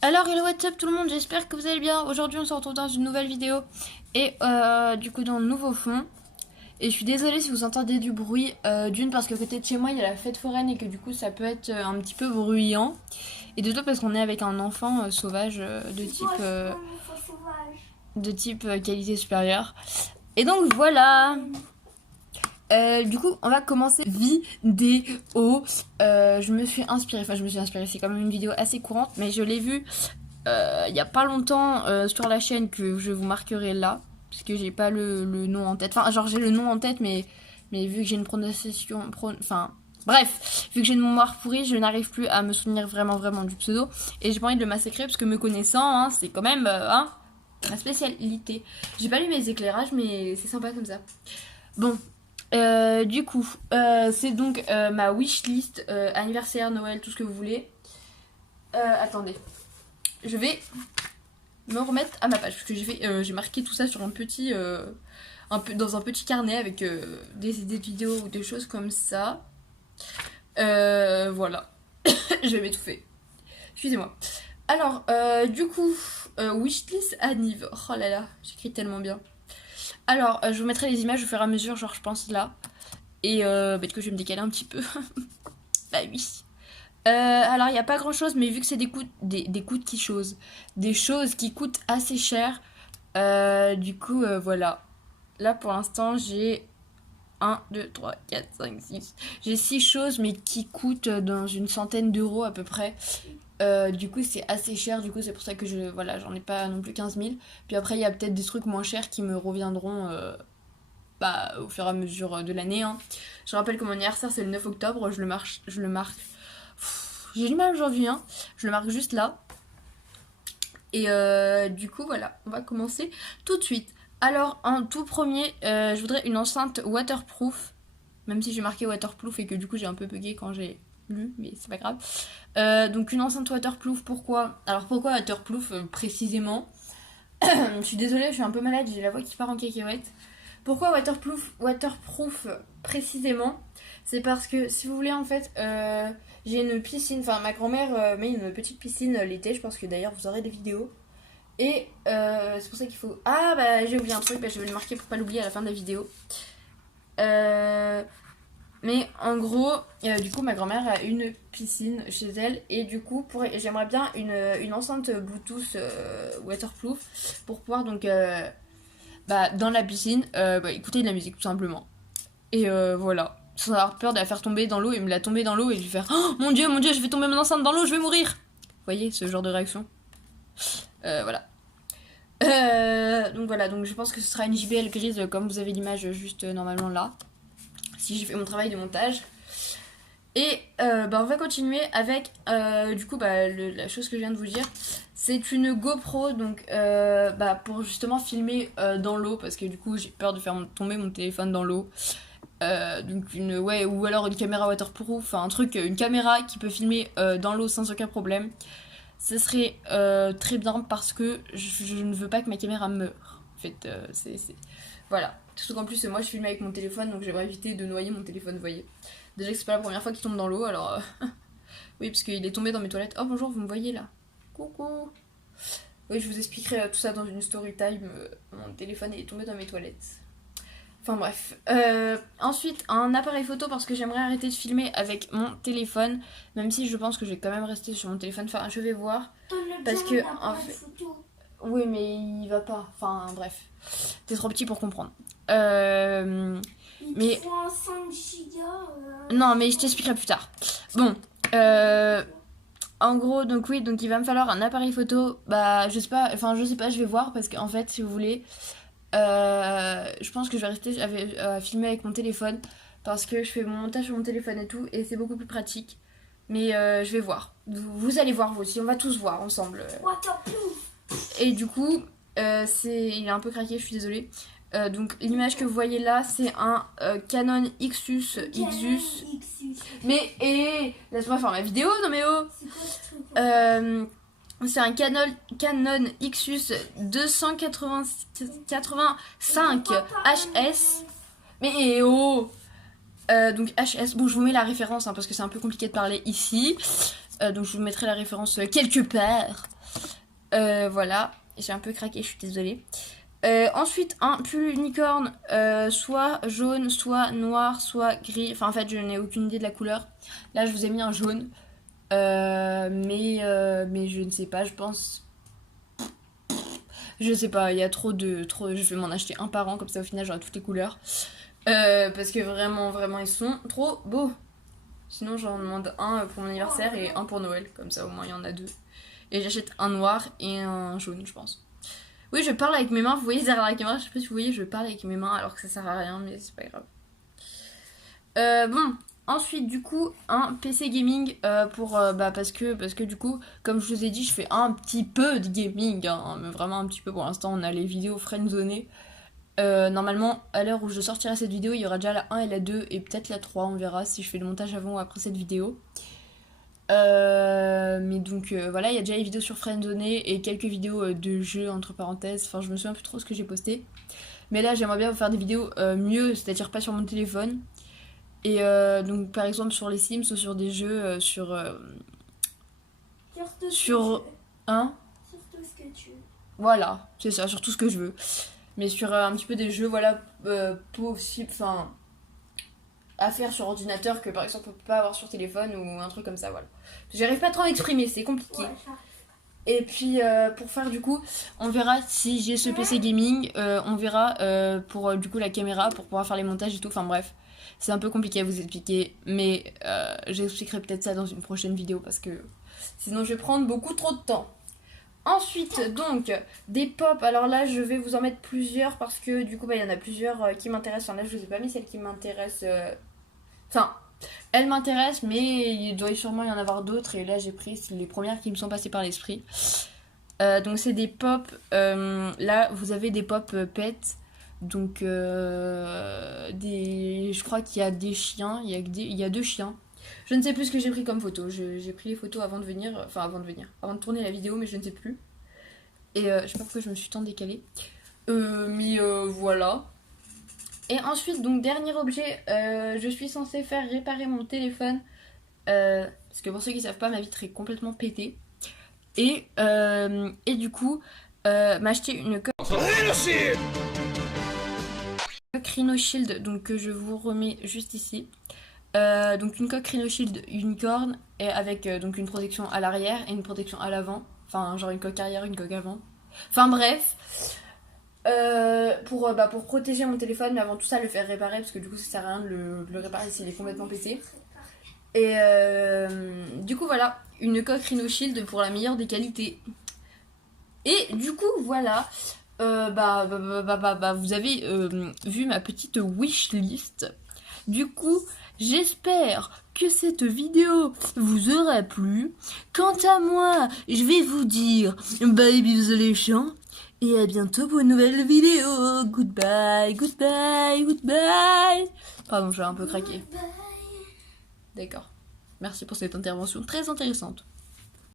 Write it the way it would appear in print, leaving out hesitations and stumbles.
Alors hello what's up tout le monde, j'espère que vous allez bien. Aujourd'hui on se retrouve dans une nouvelle vidéo et du coup dans le nouveau fond. Et je suis désolée si vous entendez du bruit, d'une parce que côté de chez moi il y a la fête foraine et que du coup ça peut être un petit peu bruyant. Et de deux parce qu'on est avec un enfant sauvage de type qualité supérieure. Et donc voilà. Du coup, on va commencer vidéo. Je me suis inspirée, c'est quand même une vidéo assez courante, mais je l'ai vue il y a pas longtemps sur la chaîne que je vous marquerai là, parce que j'ai pas le nom en tête. Enfin, genre j'ai le nom en tête, mais vu que j'ai une prononciation. Enfin, bref, vu que j'ai une mémoire pourrie, je n'arrive plus à me souvenir vraiment du pseudo. Et j'ai pas envie de le massacrer, parce que me connaissant, hein, c'est quand même ma spécialité. J'ai pas lu mes éclairages, mais c'est sympa comme ça. Bon, du coup, c'est donc ma wishlist, anniversaire, Noël, tout ce que vous voulez. Attendez, je vais me remettre à ma page parce que j'ai marqué tout ça sur dans un petit carnet avec des idées de vidéos ou des choses comme ça. Voilà, je vais m'étouffer. Excusez-moi. Alors, du coup, wishlist anniv. Oh là là, j'écris tellement bien. Alors, je vous mettrai les images au fur et à mesure, genre je pense là. Et du coup, je vais me décaler un petit peu. Bah oui. Alors, il n'y a pas grand chose, mais vu que c'est des choses qui coûtent assez cher, du coup, voilà. Là, pour l'instant, j'ai 1, 2, 3, 4, 5, 6. J'ai 6 choses, mais qui coûtent dans une centaine d'euros à peu près. Du coup, c'est assez cher. Du coup, c'est pour ça que voilà, j'en ai pas non plus 15 000. Puis après, il y a peut-être des trucs moins chers qui me reviendront au fur et à mesure de l'année. Hein. Je rappelle que mon anniversaire, c'est le 9 octobre. Je le marque. J'ai du mal aujourd'hui, hein. Je le marque juste là. Et du coup, voilà, on va commencer tout de suite. Alors, en tout premier, je voudrais une enceinte waterproof. Même si j'ai marqué waterproof et que du coup j'ai un peu bugué quand j'ai lu, mais c'est pas grave. Donc une enceinte waterproof, pourquoi? Alors pourquoi waterproof précisément? Je suis désolée, je suis un peu malade, j'ai la voix qui part en cacahuète. Pourquoi waterproof précisément? C'est parce que si vous voulez en fait, j'ai une piscine, enfin ma grand-mère met une petite piscine l'été, je pense que d'ailleurs vous aurez des vidéos. Et c'est pour ça qu'il faut... Ah bah j'ai oublié un truc, bah, je vais le marquer pour pas l'oublier à la fin de la vidéo. Mais en gros, du coup ma grand-mère a une piscine chez elle et du coup j'aimerais bien une enceinte Bluetooth waterproof pour pouvoir donc dans la piscine écouter de la musique tout simplement. Et voilà. Sans avoir peur de la faire tomber dans l'eau et me la tomber dans l'eau et lui faire oh mon dieu, je vais tomber mon enceinte dans l'eau, je vais mourir. Vous voyez ce genre de réaction. Voilà. Donc voilà, donc je pense que ce sera une JBL grise comme vous avez l'image juste normalement là. Si j'ai fait mon travail de montage. Et on va continuer avec du coup la chose que je viens de vous dire. C'est une GoPro donc pour justement filmer dans l'eau parce que du coup j'ai peur de faire tomber mon téléphone dans l'eau. Donc ou alors une caméra waterproof, enfin un truc, une caméra qui peut filmer dans l'eau sans aucun problème. Ce serait très bien parce que je ne veux pas que ma caméra meure. En fait, voilà. Surtout qu'en plus, moi je filme avec mon téléphone donc j'aimerais éviter de noyer mon téléphone, vous voyez. Déjà que c'est pas la première fois qu'il tombe dans l'eau alors. Oui, parce qu'il est tombé dans mes toilettes. Oh bonjour, vous me voyez là. Coucou. Oui, je vous expliquerai tout ça dans une story time. Mon téléphone est tombé dans mes toilettes. Enfin bref. Ensuite, un appareil photo parce que j'aimerais arrêter de filmer avec mon téléphone. Même si je pense que je vais quand même rester sur mon téléphone. Enfin, je vais voir. Parce que. En fait... Oui, mais il va pas. Enfin, bref. T'es trop petit pour comprendre. Mais. Non, mais je t'expliquerai plus tard. Bon. En gros, donc oui, donc il va me falloir un appareil photo. Je sais pas, je vais voir parce qu'en fait, si vous voulez, je pense que je vais rester à filmer avec mon téléphone parce que je fais mon montage sur mon téléphone et tout et c'est beaucoup plus pratique. Mais je vais voir. Vous allez voir vous aussi, on va tous voir ensemble. Et du coup, il est un peu craqué, je suis désolée. Donc l'image que vous voyez là, c'est un Canon Xus. Mais laisse-moi faire ma vidéo, non mais oh. C'est un Canon Xus 285 HS. Mais oh. Donc HS, bon je vous mets la référence parce que c'est un peu compliqué de parler ici. Donc je vous mettrai la référence quelque part. Voilà, j'ai un peu craqué, je suis désolée. Ensuite, un pull unicorn, soit jaune, soit noir, soit gris. Enfin, en fait, je n'ai aucune idée de la couleur. Là, je vous ai mis un jaune. Mais je ne sais pas, je pense. Je sais pas, il y a trop de. Je vais m'en acheter un par an, comme ça, au final, j'aurai toutes les couleurs. Parce que vraiment, vraiment, ils sont trop beaux. Sinon, j'en demande un pour mon anniversaire et un pour Noël. Comme ça, au moins, il y en a deux. Et j'achète un noir et un jaune, je pense. Oui, je parle avec mes mains. Vous voyez derrière la caméra, je sais pas si vous voyez, je parle avec mes mains alors que ça sert à rien, mais c'est pas grave. Bon, ensuite, du coup, un PC gaming parce que du coup, comme je vous ai dit, je fais un petit peu de gaming, hein, mais vraiment un petit peu. Pour l'instant, on a les vidéos friendzonées. Normalement, à l'heure où je sortirai cette vidéo, il y aura déjà la 1 et la 2 et peut-être la 3. On verra si je fais le montage avant ou après cette vidéo. Mais donc voilà, il y a déjà les vidéos sur Friendzone et quelques vidéos de jeux entre parenthèses. Enfin, je me souviens plus trop ce que j'ai posté. Mais là, j'aimerais bien vous faire des vidéos mieux, c'est-à-dire pas sur mon téléphone. Et donc, par exemple, sur les Sims ou sur des jeux sur. Hein? Sur tout ce que tu veux. Voilà, c'est ça, sur tout ce que je veux. Mais sur un petit peu des jeux, voilà, possible. Enfin. À faire sur ordinateur que par exemple on peut pas avoir sur téléphone ou un truc comme ça, voilà. J'arrive pas trop à m'exprimer, c'est compliqué. Ouais, Et puis pour faire du coup, on verra si j'ai ce PC gaming, on verra pour du coup la caméra, pour pouvoir faire les montages et tout, enfin bref. C'est un peu compliqué à vous expliquer, mais j'expliquerai peut-être ça dans une prochaine vidéo parce que sinon je vais prendre beaucoup trop de temps. Ensuite, donc, des pop. Alors là, je vais vous en mettre plusieurs parce que du coup, il y en a plusieurs qui m'intéressent. Enfin, là, je vous ai pas mis celle qui m'intéresse. Enfin, elle m'intéresse, mais il doit sûrement y en avoir d'autres. Et là, j'ai pris les premières qui me sont passées par l'esprit. Donc, c'est des pop. Là, vous avez des pop pets. Donc, je crois qu'il y a des chiens. Il y a deux chiens. Je ne sais plus ce que j'ai pris comme photo. J'ai pris les photos avant de venir. Enfin, avant de tourner la vidéo, mais je ne sais plus. Et je sais pas pourquoi je me suis tant décalée. Mais voilà. Et ensuite, donc, dernier objet, je suis censée faire réparer mon téléphone. Parce que pour ceux qui savent pas, ma vitre est complètement pétée. Et du coup, m'acheter une coque Rhino Shield, donc que je vous remets juste ici. Donc une coque Rhino Shield unicorn et avec donc une protection à l'arrière et une protection à l'avant. Enfin, genre une coque arrière, une coque avant. Enfin bref. Pour protéger mon téléphone, mais avant tout ça, le faire réparer parce que du coup, ça sert à rien de le réparer s'il est complètement pété. Et du coup, voilà, une coque Rhino Shield pour la meilleure des qualités. Et du coup, voilà. Vous avez vu ma petite wishlist. Du coup, j'espère que cette vidéo vous aura plu. Quant à moi, je vais vous dire bye bisous les chiens. Et à bientôt pour une nouvelle vidéo. Goodbye, goodbye, goodbye. Pardon, j'ai un peu craqué. D'accord. Merci pour cette intervention très intéressante.